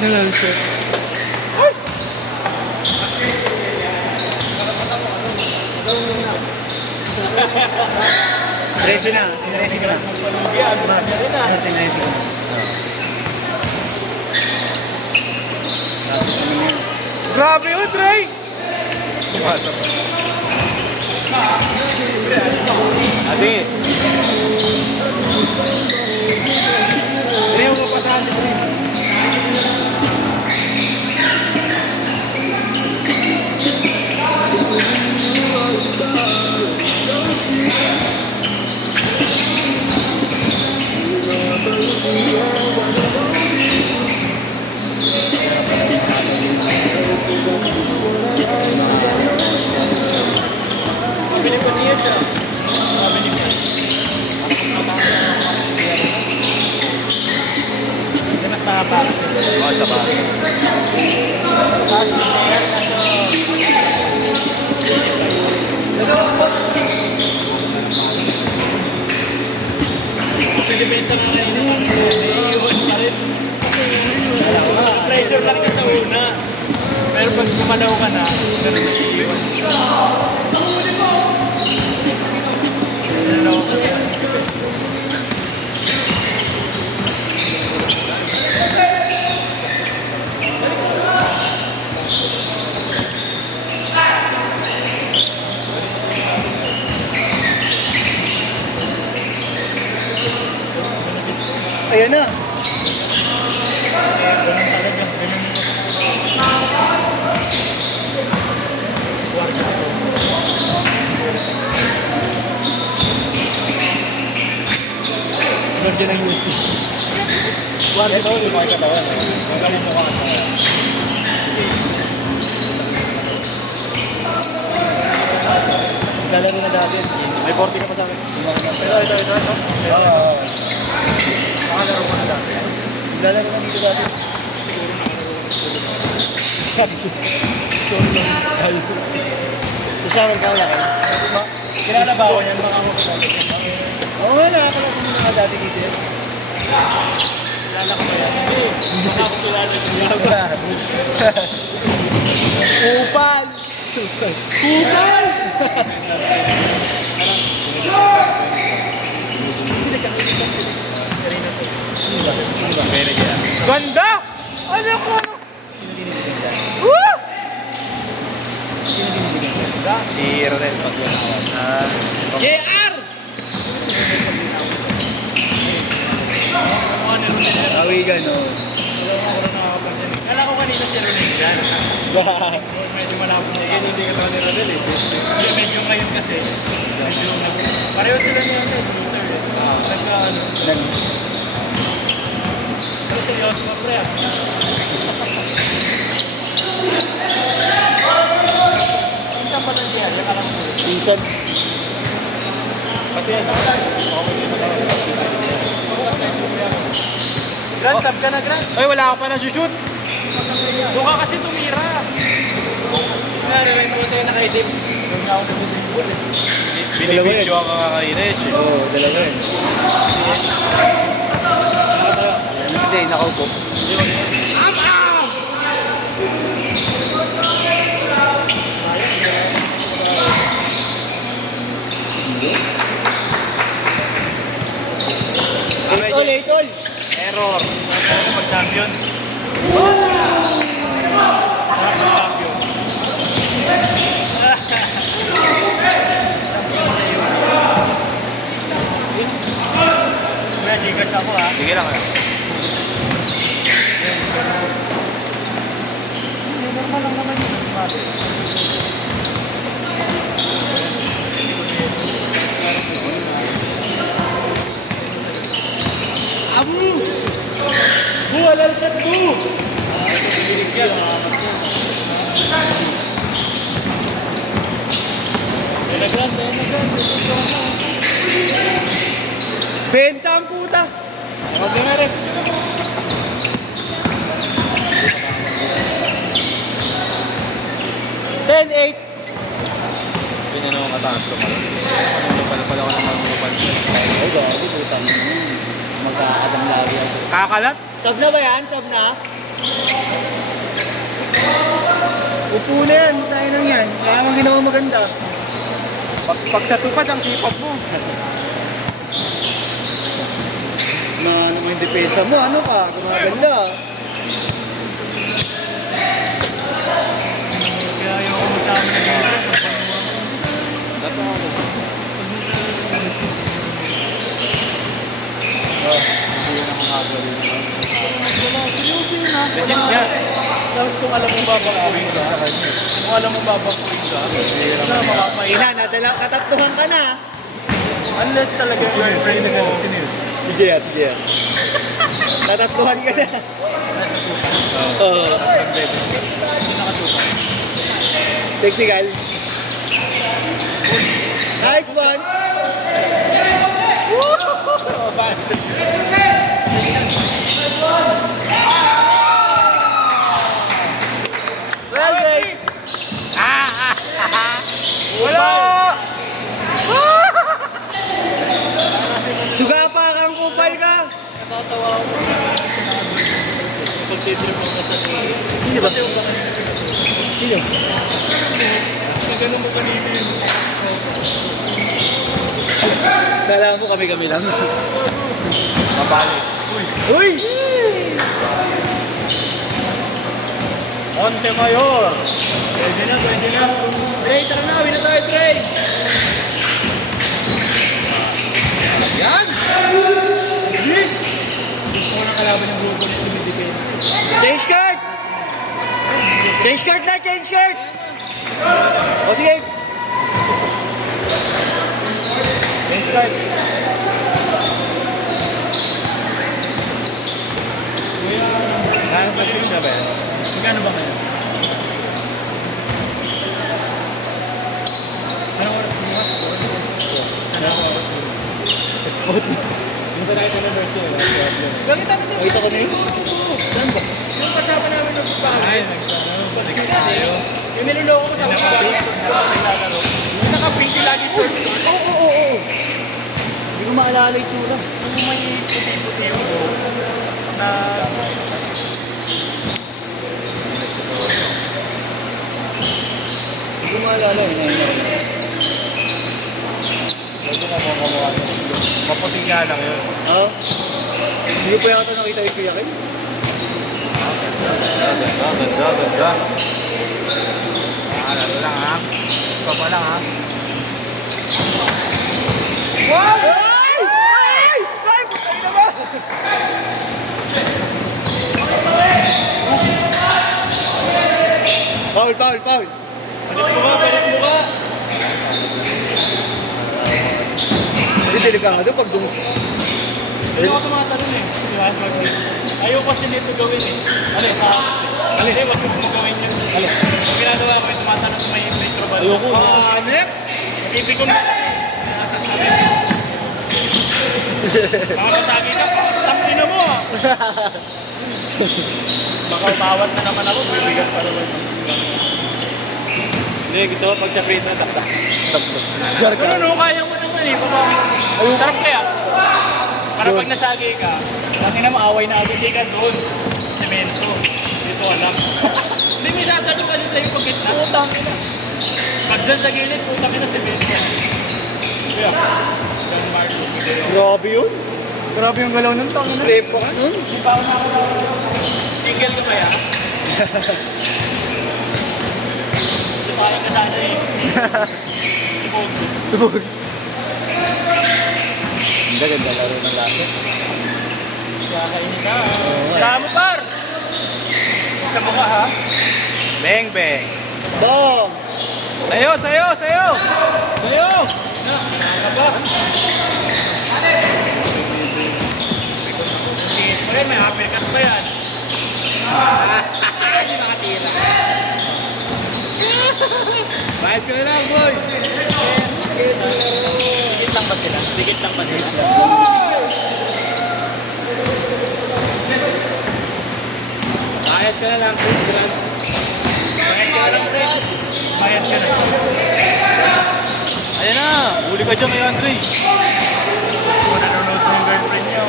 Nalalsot. Diretso na. Diretso ka na. Diretso ka na. Grabe yun, Dre! Adi! Dre, huwag pasahan si Dre. Mas mahaba kasi. Oo, sa bagay. Pinibenta na rin yun. Iiwan pa rin. Pressure talaga sa una. Pero pag gumalaw ka na, ganun na iiwan. Gumalaw ka na. Ayan na. Ganda ng USD. Warga daw, hindi mo katawan. Magaling mo katawan. Lalaro na dati. May 40 ka pa sa akin. Ito. Nakalaro ko na dati. Lalaro na dito dati. Sabi ko. Isama ka wala kayo. Kilala ba ako yan? Mga ako ka dati. Oo nga, nakakalaro mo na dati dito. Kilala ko ba yan? Baka ako kilala ko. Upal! Upal! Ganda! Ano ko? Sino dinibigyan dyan? Woo! Sino dinibigyan dyan? Si Ronel Paglanawan. JR! Tawigan, no? Kala ko kanina si Ronel dyan. Medyo malabo na yan. Hindi ka ni Ronel eh. Medyo ngayon kasi. Medyo pareho sila niya sa shooter eh. Nagka-ano. Pero seryoso pa pre. Ang saan ng diyan? Yung alam ko. Pinsan. Pati yan. Grand, sab ka na Grand. Ay, wala ka pa na shoot. Doon ka kasi tumira. Nare-rent mo tayo naka-edit. Doon nga ako nag-edit eh. Binibidyo ang kakainis. Oo, dalawa yun. Hindi, nakaupo. Itol! Error. Pag-champion. Kuya, Gcash ako ha. Sige lang. Normal lang naman yun. Abu! Buwalal ka to! Benta ang puta. Okay nga rin. $10-8. Pinanong ang kataas ko pala. Pala ko naman mga pansin. Ay, gagi, puta mo. Mag-aadam lagi ako. Kakalat? Sab na ba yan? Sab na? Upo na yan, tayo nang yan. Kaya naman ginawa maganda. Pag sa tupad, ang sipag mo. Na naman yung depensa mo, ano ka? Gumaganda. Kaya yung kasama na dito. That's all. Hindi na makagawin naman. Ganyan nga. Tapos kung alam mo babakuin ka, kung alam mo babakuin ka, na makapahina. Ina, natatluhan ka na. Unless talaga yung girlfriend mo. Sige yan, sige yan. Natatluhan ka na. Oo. Technical. Nice one. Well, guys. Wala! Suga pa kang kupal ka. Natatawa ako. Pag-trip mo ka sa Sino ba? Sino? ganun mo kanina yun. Kala mo kami lang. Mabalik. Uy! Montemayor! Pwede na, pwede na. Trey, tara na. Win na tayo, Trey. Yan! Gusto ko ng kalaban ng grupo na tumidipin. Change card! Change card na, change card! O sige. Change card. Hanap na siya ba yan? Magkano ba ngayon? Anong oras mo? Anong oras mo? Yung pa tayo ng birthday. Bakit ako na? Nakita ko na yun. Saan ba? Yung kasama namin ng bahay. Ay, nagsasabi tayo. Yung niloloko ko sa mga bahay. Yung naka-pinky lagi short. Oo. Hindi ko maalala yung tula. Yung may puti-puti yung na... Hindi ko maalala yun. Pwede na mo kumuha. Maputi nga lang yun. Oo. Hindi ko pa yata nakita yung kuya kayo. Ganda. Lalo lang ha. Ikaw pa lang ha. Wow! Ay! Ay! Ay! Putay naman! Foul! Balik mo ka! Hindi silip ka nga doon pag dung... Hindi ako tumatalon eh. Di ba? Ayaw kasi nito gawin eh. Hindi, wag mo gawin yun. Ang ginagawa mo, tumatalon sa may metro ba? Ayoko. Hanep! Ibig ko na kasi. Mga nasagi ka, sampin na mo ah. Baka umawat na naman ako, bibigat pa naman. Hindi, gusto ko pag sa print na taktak. Jar ka. No, kaya mo naman eh. Sarap kaya. Para pag nasagi ka, tangin na maaway na agad ka doon. Semento. Dito alam. Hindi may sasagot kasi sa'yo pag gitna. Utang ina. Pag dyan sa gilid, utang ina semento. Kaya, Don Marlo. Grabe yun. Grabe yung galaw ng tang. Step pa ka nun. Hindi pa ako nakakalawa. Tinggal ka kaya? Hindi pa ka sana eh. Ibog. Tubog. Ganda laro ng laso. Kakainin ka. Tama par! Sa mukha ha? Beng, beng. Bong! Sayo! Sayo! Ba? Sige, may uppercut pa yan. Hindi nakatira. Bayad ka na lang, boy! Dikit lang ba sila? Dikit lang ba sila? Bayad ka na lang, Chris Grant. Bayad ka lang, Chris. Bayad ka na. Ayan na! Huli ka dyan kay Andre. Kung nanonood mo yung girlfriend niyo.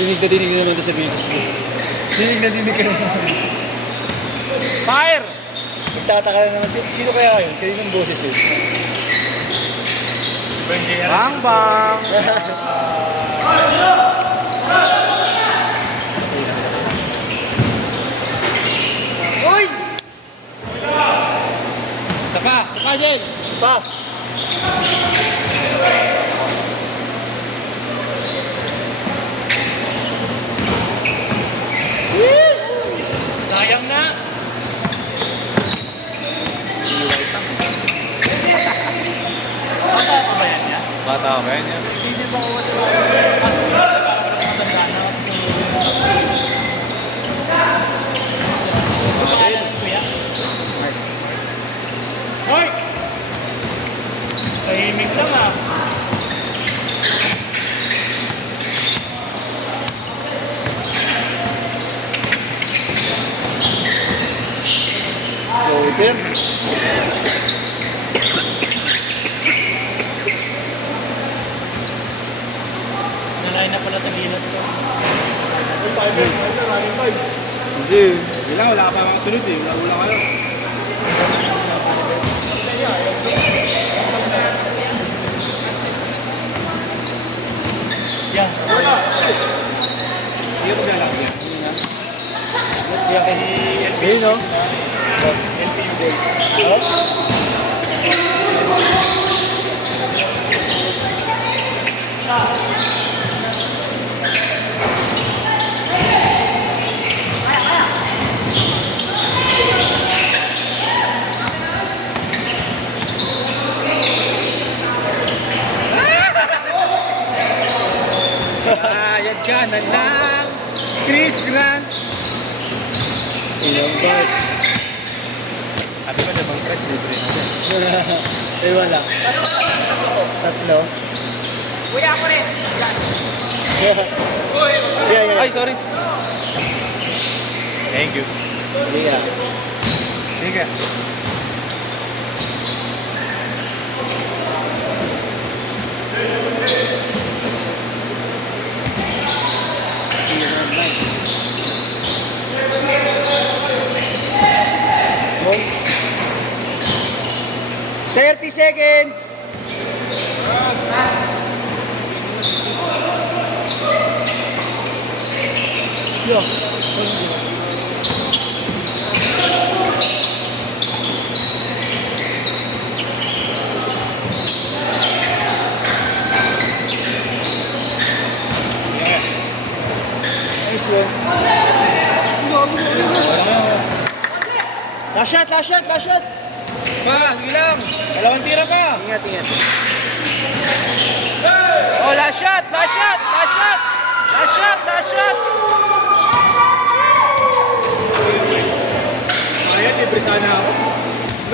Dinig na naman ito sa videos mo. Dinig ka naman. Fire! Magtataka na naman, sino kaya yun? Kayo ng boses yun. Bang bang! Uy! Saka, Jen! Pa! Sayang na. Bata pa ba yan niya? Bata ka ba yan? Hindi ba ko Mark! Tahimik lang ah. Open. Nalay na pala sa gilas ko. Hindi. Bilang wala ka pa mga sunod eh. Wala kayo. Yan. Hindi ko bilang yan. Ayun no? Bayad ka na lang, Chris Grant. Ilang bars. Sabi ko bang press libre na siya. Eh wala. Tatlo. Kuya ako rin. Yeah. Ay, sorry. Thank you. Yeah. Sige. Mo. 30 seconds. Nice one. Last shot. Pa, sige lang. Dalawang tira pa. Ingat.